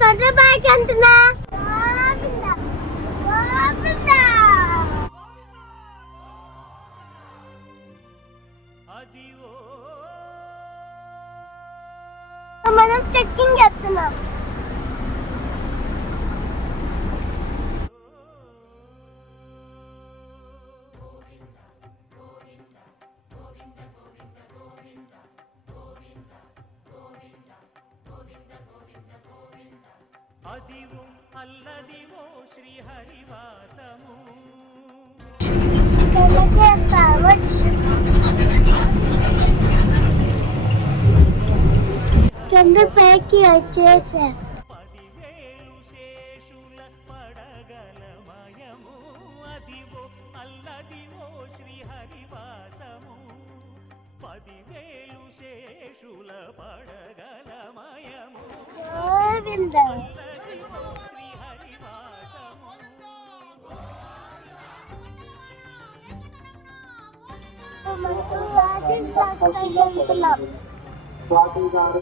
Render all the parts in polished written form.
కర్ర బైక్ అంటున్నా మనం చెక్కింగ్ చేస్తున్నాం. అదివో అల్లదివో శ్రీహరివాసము కింద పైకి వచ్చేసా. 10,000 శేషుల పడగలమయము అదివో అల్లదివో శ్రీహరివాసము 10,000 శేషుల పడగలమయము గోవింద స్వాతి గారు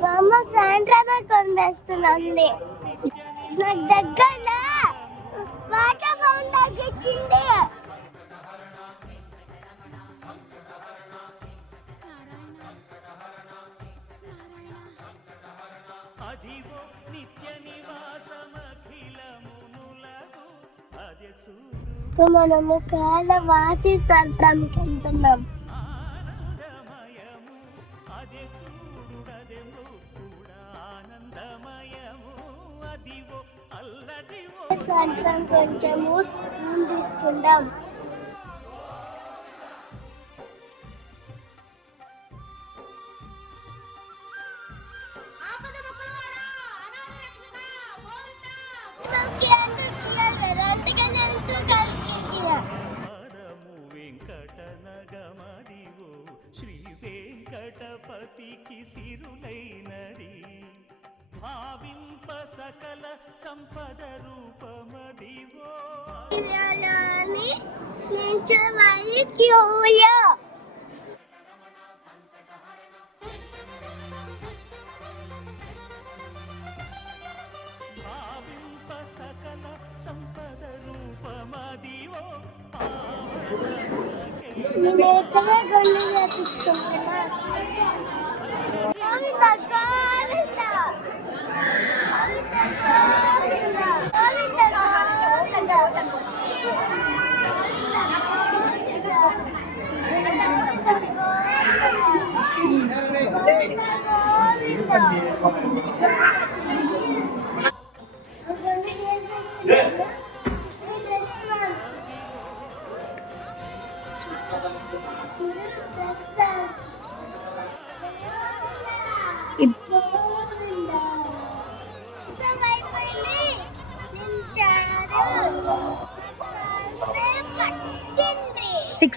బ్రహ్మ సాయంత్రమే కొనివేస్తుంది. నాకు దగ్గరలో వాటర్ ఫౌంట్ తగ్గించింది. మనము కాలవాసి సంతానికి వెళ్తున్నాం. సంతానం కొంచెము తీసుకుందాం. శ్రీ వెంకటపతికి సిరులైనది భావింప సకల సంపద రూపమదివో భావింప సకల సంపద రూపమదివో నేను ఎక్కడ గొంతు చేపించుకుంటున్నా. Six.